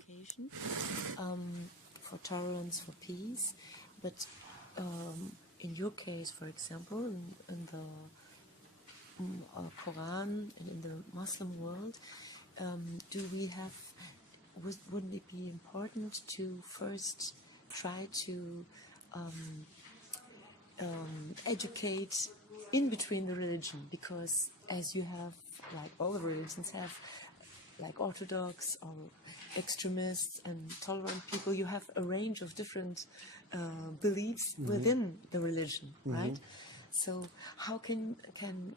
clarification for tolerance, for peace. But in your case, for example, in the Quran and in the Muslim world, wouldn't it be important to first try to educate in between the religion? Because as you have, like all the religions have, like Orthodox or extremists and tolerant people, you have a range of different beliefs within the religion, right? So how can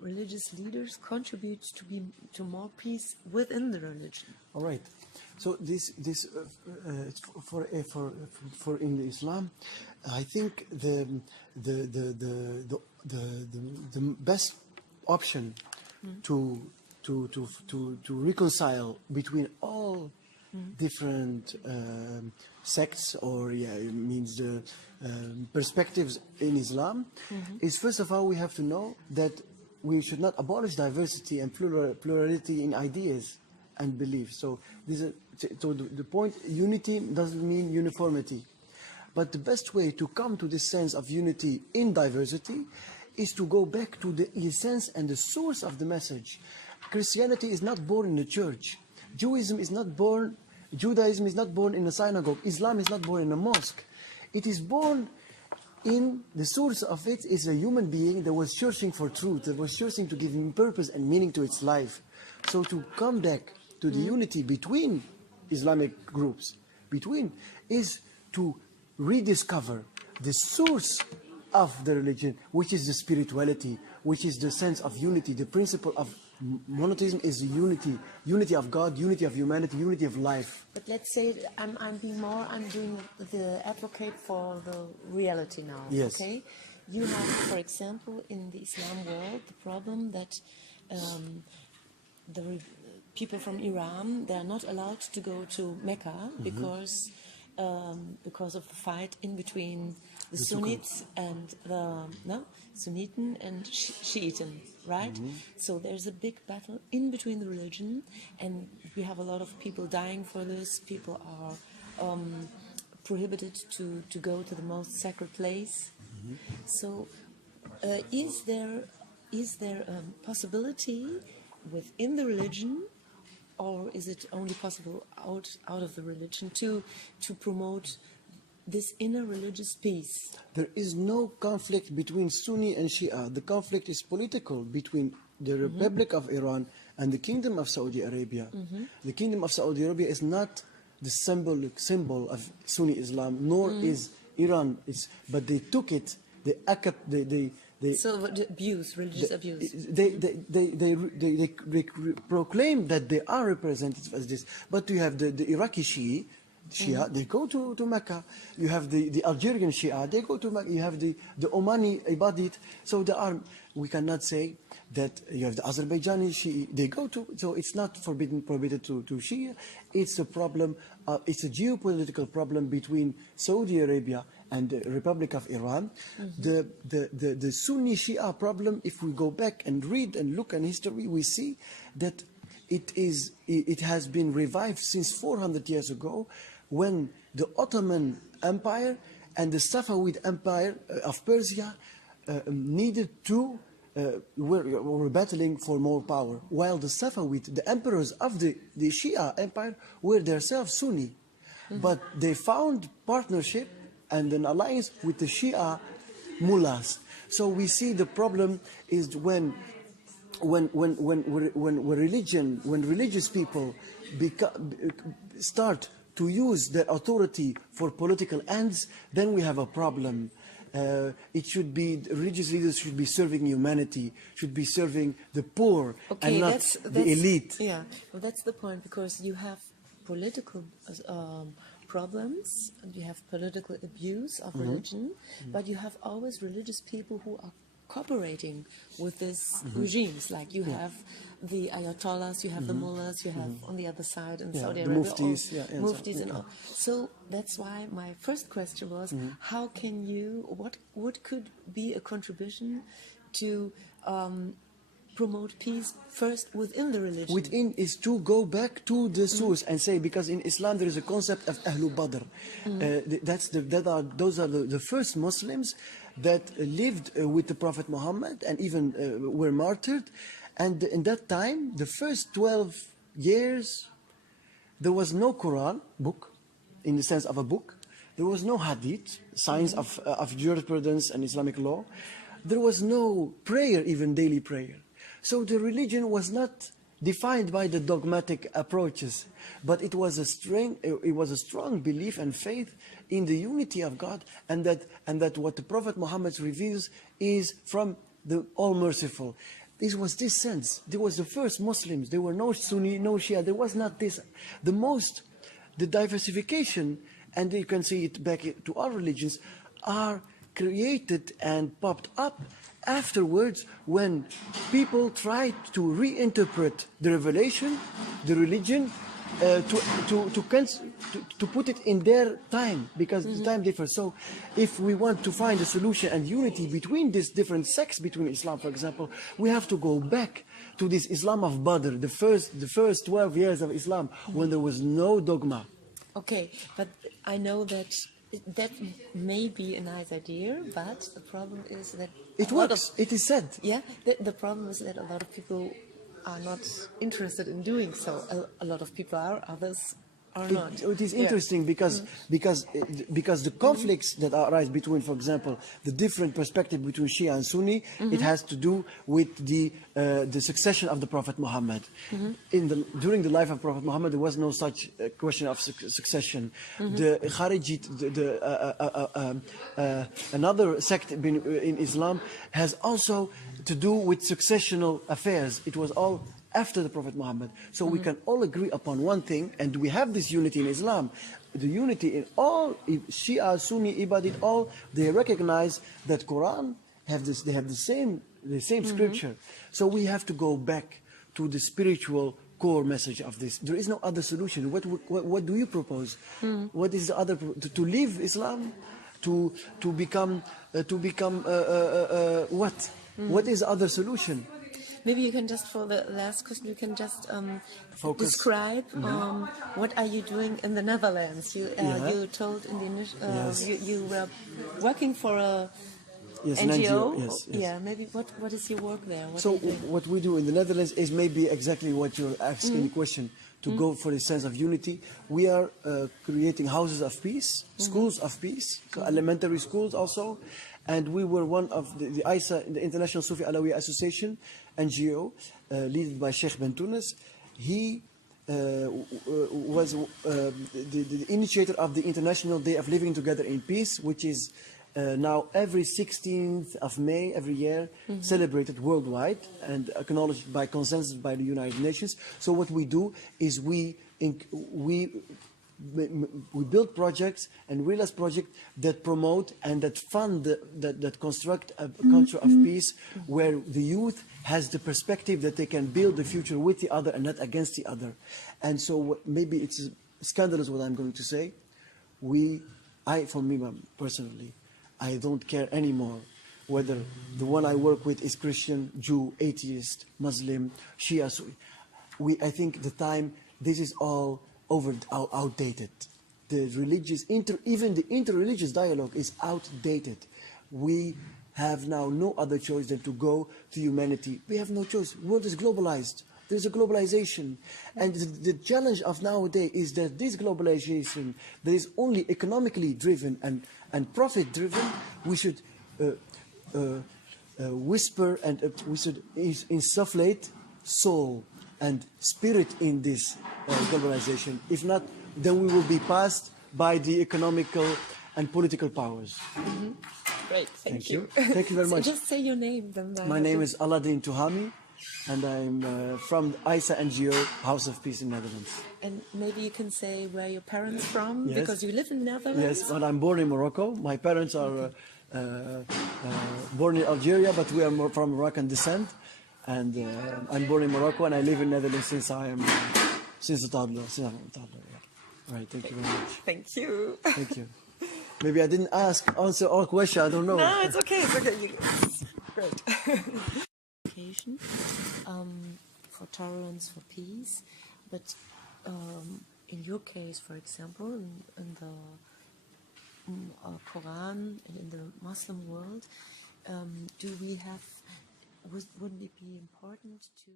religious leaders contribute to more peace within the religion? All right. So this for in the Islam, I think the best option to reconcile between all different sects, or it means the perspectives in Islam, is first of all we have to know that we should not abolish diversity and plurality in ideas and beliefs. So the point, unity doesn't mean uniformity, but the best way to come to this sense of unity in diversity is to go back to the essence and the source of the message. Christianity is not born in the church. Judaism is not born in a synagogue. Islam is not born in a mosque. It is born in the source of it is a human being that was searching for truth, that was searching to give purpose and meaning to its life. So to come back to the unity between Islamic groups, is to rediscover the source of the religion, which is the spirituality, which is the sense of unity. The principle of monotheism is the unity of God, unity of humanity, unity of life. But let's say I'm doing the advocate for the reality now. Yes. Okay, you have, for example, in the Islam world, the problem that people from Iran, they are not allowed to go to Mecca because of the fight in between the Sunnites and Sunnitan and Shiitan, right? So there's a big battle in between the religion, and we have a lot of people dying for this. People are prohibited to go to the most sacred place. So is there a possibility within the religion, or is it only possible out of the religion to promote this inner religious peace? There is no conflict between Sunni and Shia. The conflict is political between the Republic of Iran and the Kingdom of Saudi Arabia. The Kingdom of Saudi Arabia is not the symbol of Sunni Islam, nor is Iran. But they took it. So religious abuse. They proclaim that they are representative as this. But you have the Iraqi Shia, they go to Mecca. You have the Algerian Shia, they go to Mecca. You have the Omani Ibadit. So we cannot say that you have the Azerbaijani Shia, they go to, so it's not prohibited to Shia. It's a problem, it's a geopolitical problem between Saudi Arabia and the Republic of Iran. The Sunni Shia problem, if we go back and read and look in history, we see that it has been revived since 400 years ago, when the Ottoman Empire and the Safavid Empire of Persia were battling for more power, while the Safavid, the emperors of the Shia Empire, were themselves Sunni. But they found partnership and an alliance with the Shia mullahs. So we see the problem is when religious people start to use their authority for political ends, then we have a problem. Religious leaders should be serving humanity, should be serving the poor, and not the elite. Yeah, well, that's the point, because you have political problems, and you have political abuse of religion, but you have always religious people who are cooperating with these regimes. Like you have the ayatollahs, you have the mullahs, you have on the other side in Saudi Arabia, muftis and all. So that's why my first question was, how can you, what could be a contribution to promote peace first within the religion. Within is to go back to the source and say, because in Islam there is a concept of Ahlul Badr. Those are the first Muslims that lived with the Prophet Muhammad and even were martyred. And in that time, the first 12 years, there was no Quran book, in the sense of a book. There was no Hadith, science of jurisprudence and Islamic law. There was no prayer, even daily prayer. So the religion was not defined by the dogmatic approaches, but it was a strong belief and faith in the unity of God, and that what the Prophet Muhammad reveals is from the All-Merciful. This was this sense. There was the first Muslims. There were no Sunni, no Shia. There was not this. The diversification, and you can see it back to our religions, are created and popped up afterwards when people tried to reinterpret the revelation, the religion, to put it in their time, because the time differs. So if we want to find a solution and unity between these different sects, between Islam, for example, we have to go back to this Islam of Badr, the first 12 years of Islam, when there was no dogma. Okay, but I know that may be a nice idea, but the problem is that it works. It is said. Yeah, the problem is that a lot of people are not interested in doing so. A lot of people are, others are not. It is interesting because the conflicts that arise between, for example, the different perspective between Shia and Sunni, it has to do with the succession of the Prophet Muhammad. During the life of Prophet Muhammad, there was no such question of succession. The Kharijit, another sect in Islam, has also to do with successional affairs. It was all after the Prophet Muhammad. So we can all agree upon one thing, and we have this unity in Islam. The unity in all, Shia, Sunni, Ibadit, all, they recognize that Quran they have the same scripture. So we have to go back to the spiritual core message of this. There is no other solution. What do you propose? What is the other, to leave Islam? To become what? What is the other solution? Maybe you can just, for the last question, you can just describe what are you doing in the Netherlands? You told in the initial, you were working for a NGO. Yes. Yeah, maybe what is your work there? What we do in the Netherlands is maybe exactly what you're asking the question, to go for a sense of unity. We are creating houses of peace, schools of peace, so elementary schools also. And we were one of the AISA, the International Sufi Alawi Association, NGO, led by Sheikh Ben Tunis. He was the initiator of the International Day of Living Together in Peace, which is now every 16th of May every year, celebrated worldwide and acknowledged by consensus by the United Nations. So what we do is we build projects and realize projects that promote and that fund, that construct a culture of peace, where the youth has the perspective that they can build the future with the other and not against the other. And so maybe it's scandalous what I'm going to say. For me personally, I don't care anymore whether the one I work with is Christian, Jew, atheist, Muslim, Shia, Sunni. I think this is all outdated. The religious, even the interreligious dialogue is outdated. We have now no other choice than to go to humanity. We have no choice. The world is globalized. There's a globalization. And the challenge of nowadays is that this globalization that is only economically driven and profit driven, we should whisper and we should insufflate soul and spirit in this globalization. If not, then we will be passed by the economical and political powers. Great, thank you. Thank you very much. Just say your name. Then my name is Alaeddine Touhami, and I'm from AISA-NGO, House of Peace in Netherlands. And maybe you can say where your parents from, because you live in Netherlands? Yes, but I'm born in Morocco. My parents are born in Algeria, but we are from Moroccan descent. And I'm born in Morocco, and I live in Netherlands since a toddler. Yeah. Right, thank you very much. Thank you. Thank you. Maybe I didn't answer all questions, I don't know. No, it's okay, it's okay. Great. Okay, cooperation, for tolerance, for peace. But in your case, for example, in the Quran and in the Muslim world, wouldn't it be important to